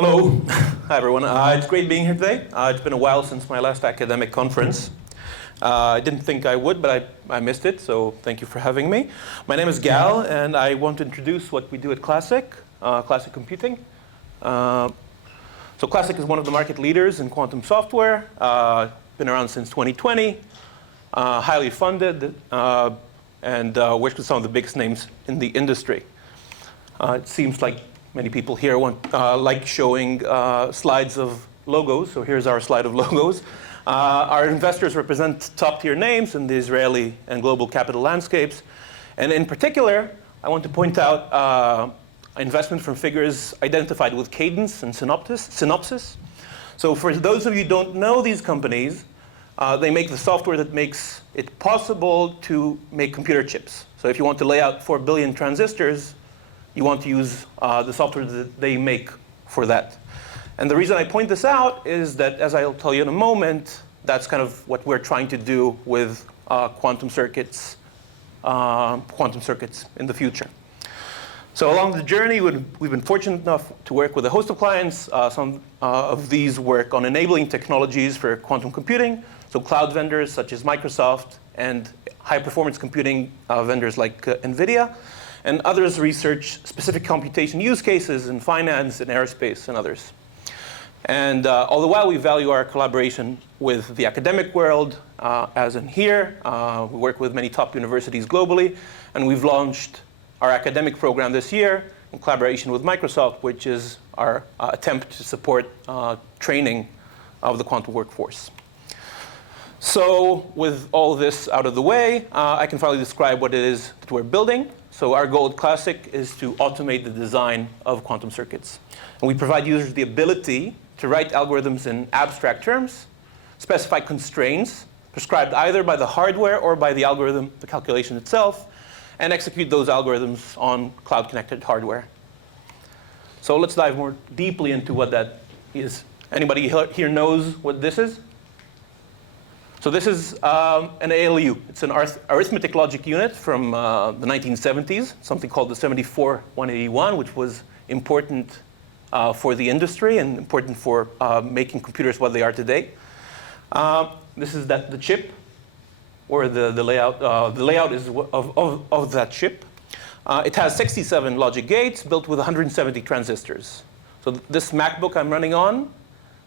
Hello. Hi, everyone. It's great being here today. It's been a while since my last academic conference. I didn't think I would, but I missed it, so thank you for having me. My name is Gal, and I want to introduce what we do at Classiq, Classiq Computing. So Classiq is one of the market leaders in quantum software. Been around since 2020, highly funded, and works with some of the biggest names in the industry. It seems like many people here like showing slides of logos, so here's our slide of logos. Our investors represent top-tier names in the Israeli and global capital landscapes. And in particular, I want to point out investment from figures identified with Cadence and Synopsys. So for those of you who don't know these companies, they make the software that makes it possible to make computer chips. So if you want to lay out 4 billion transistors, you want to use the software that they make for that. And the reason I point this out is that, as I'll tell you in a moment, that's kind of what we're trying to do with quantum circuits in the future. So along the journey, we've been fortunate enough to work with a host of clients. Some of these work on enabling technologies for quantum computing, so cloud vendors such as Microsoft and high-performance computing vendors like NVIDIA. And others research specific computation use cases in finance and aerospace and others. And all the while, we value our collaboration with the academic world, as in here. We work with many top universities globally. And we've launched our academic program this year in collaboration with Microsoft, which is our attempt to support training of the quantum workforce. So with all this out of the way, I can finally describe what it is that we're building. So our goal at Classiq is to automate the design of quantum circuits. And we provide users the ability to write algorithms in abstract terms, specify constraints prescribed either by the hardware or by the algorithm, the calculation itself, and execute those algorithms on cloud-connected hardware. So let's dive more deeply into what that is. Anybody here knows what this is? So this is an ALU. It's an arithmetic logic unit from the 1970s, something called the 74181, which was important for the industry and important for making computers what they are today. This is the chip, or the layout. The layout is of that chip. It has 67 logic gates built with 170 transistors. So this MacBook I'm running on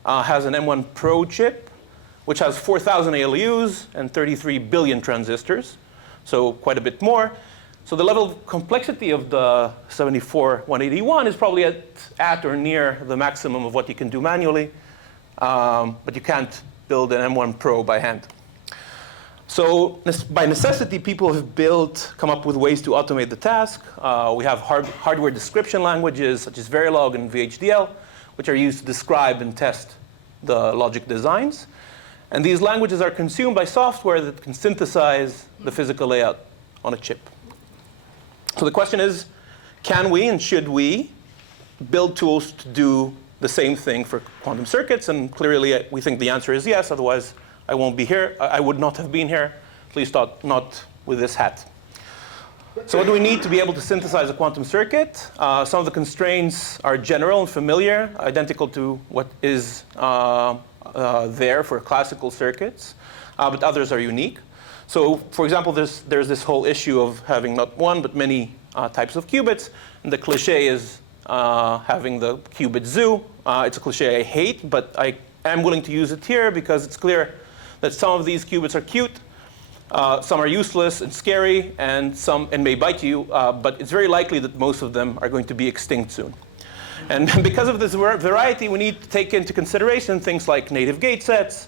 has an M1 Pro chip, which has 4,000 ALUs and 33 billion transistors, so quite a bit more. So the level of complexity of the 74181 is probably at or near the maximum of what you can do manually, but you can't build an M1 Pro by hand. So by necessity, people have come up with ways to automate the task. We have hardware description languages such as Verilog and VHDL, which are used to describe and test the logic designs. And these languages are consumed by software that can synthesize the physical layout on a chip. So the question is, can we and should we build tools to do the same thing for quantum circuits? And clearly, we think the answer is yes. Otherwise, I won't be here. I would not have been here, at least not with this hat. So what do we need to be able to synthesize a quantum circuit? Some of the constraints are general and familiar, identical to what is there for classical circuits, but others are unique. So for example, there's this whole issue of having not one, but many types of qubits. And the cliche is having the qubit zoo. It's a cliche I hate, but I am willing to use it here because it's clear that some of these qubits are cute, some are useless and scary, and may bite you, but it's very likely that most of them are going to be extinct soon. And because of this variety, we need to take into consideration things like native gate sets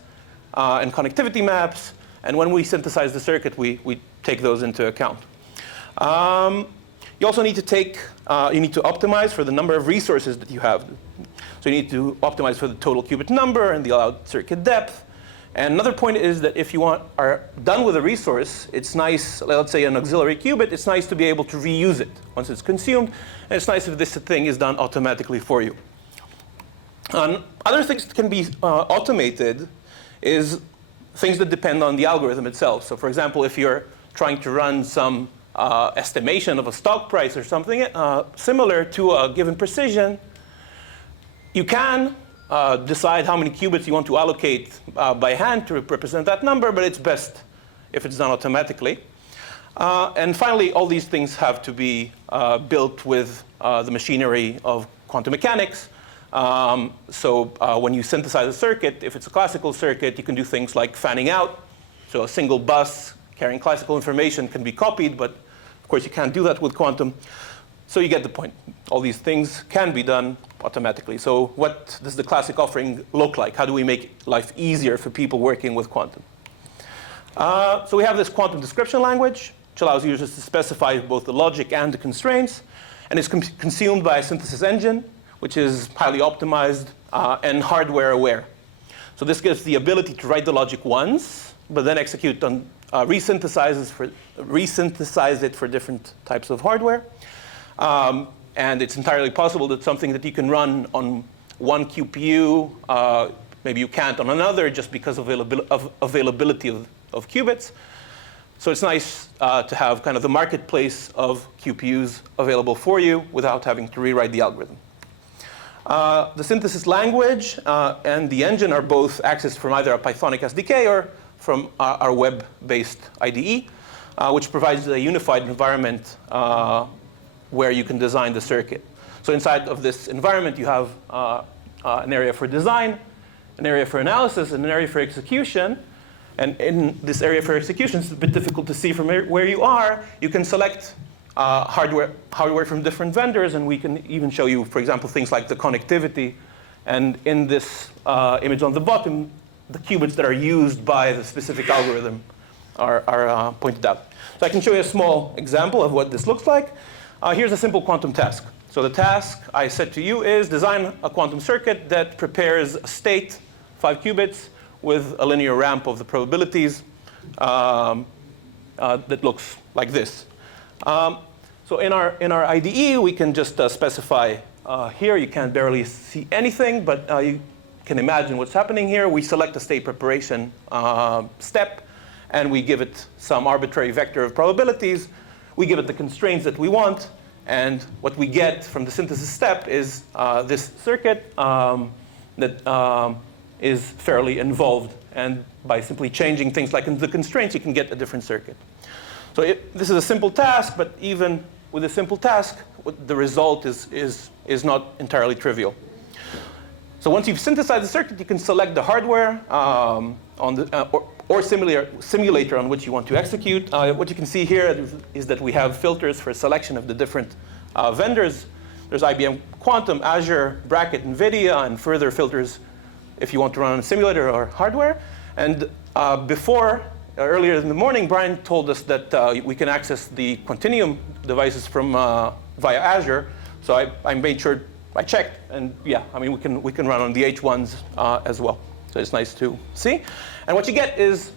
and connectivity maps. And when we synthesize the circuit, we take those into account. You also need to optimize for the number of resources that you have. So you need to optimize for the total qubit number and the allowed circuit depth. And another point is that if you are done with a resource, it's nice, let's say an auxiliary qubit, it's nice to be able to reuse it once it's consumed. And it's nice if this thing is done automatically for you. Other things that can be automated is things that depend on the algorithm itself. So for example, if you're trying to run some estimation of a stock price or something similar to a given precision, You can decide how many qubits you want to allocate by hand to represent that number, but it's best if it's done automatically. And finally, all these things have to be built with the machinery of quantum mechanics. So when you synthesize a circuit, if it's a classical circuit, you can do things like fanning out. So a single bus carrying classical information can be copied, but of course you can't do that with quantum. So you get the point. All these things can be done automatically. So what does the Classiq offering look like? How do we make life easier for people working with quantum? So we have this quantum description language, which allows users to specify both the logic and the constraints. And it's consumed by a synthesis engine, which is highly optimized and hardware aware. So this gives the ability to write the logic once, but then execute on resynthesize it for different types of hardware. And it's entirely possible that something that you can run on one QPU, maybe you can't on another just because of availability of qubits. So it's nice to have kind of the marketplace of QPUs available for you without having to rewrite the algorithm. The synthesis language and the engine are both accessed from either a Pythonic SDK or from our web-based IDE, which provides a unified environment where you can design the circuit. So inside of this environment, you have an area for design, an area for analysis, and an area for execution. And in this area for execution, it's a bit difficult to see from where you are. You can select hardware from different vendors, and we can even show you, for example, things like the connectivity. And in this image on the bottom, the qubits that are used by the specific algorithm are pointed out. So I can show you a small example of what this looks like. Here's a simple quantum task. So the task I said to you is design a quantum circuit that prepares a state, 5 qubits, with a linear ramp of the probabilities that looks like this. So in our IDE, we can just specify here. You can barely see anything, but you can imagine what's happening here. We select a state preparation step, and we give it some arbitrary vector of probabilities. We give it the constraints that we want, and what we get from the synthesis step is this circuit that is fairly involved. And by simply changing things like in the constraints, you can get a different circuit. So this is a simple task, but even with a simple task, the result is not entirely trivial. So once you've synthesized the circuit, you can select the hardware on the, or simulator on which you want to execute. What you can see here is that we have filters for selection of the different vendors. There's IBM Quantum, Azure, Bracket, NVIDIA, and further filters if you want to run on a simulator or hardware. And earlier in the morning, Brian told us that we can access the Quantinuum devices from via Azure. So I made sure I checked, and yeah, I mean we can run on the H1s as well. So it's nice to see. And what you get is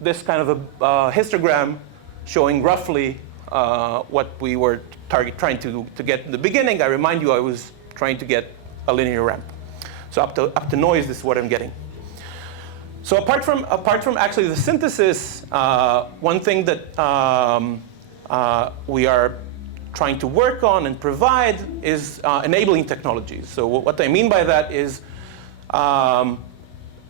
this kind of a histogram showing roughly what we were trying to get in the beginning. I remind you, I was trying to get a linear ramp. So up to noise, this is what I'm getting. So apart from actually the synthesis, one thing that we are trying to work on and provide is enabling technologies. So what I mean by that is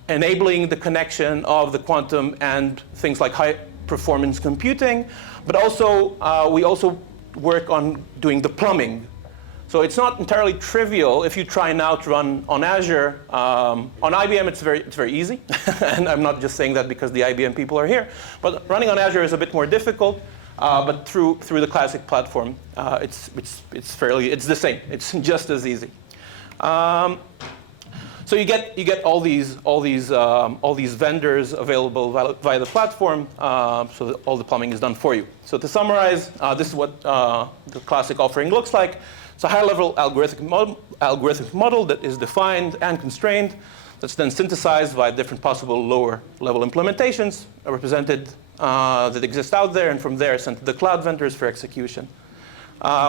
enabling the connection of the quantum and things like high performance computing, but also we also work on doing the plumbing. So it's not entirely trivial if you try now to run on Azure. On IBM, it's very easy. And I'm not just saying that because the IBM people are here. But running on Azure is a bit more difficult. But through the Classiq platform, it's the same. It's just as easy. So you get all these vendors available via the platform. So that all the plumbing is done for you. So to summarize, this is what the Classiq offering looks like. It's a high-level algorithmic model that is defined and constrained. That's then synthesized by different possible lower-level implementations represented that exist out there, and from there sent to the cloud vendors for execution.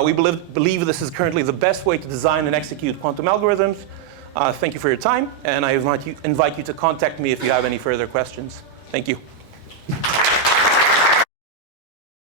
We believe this is currently the best way to design and execute quantum algorithms. Thank you for your time, and I invite you to contact me if you have any further questions. Thank you.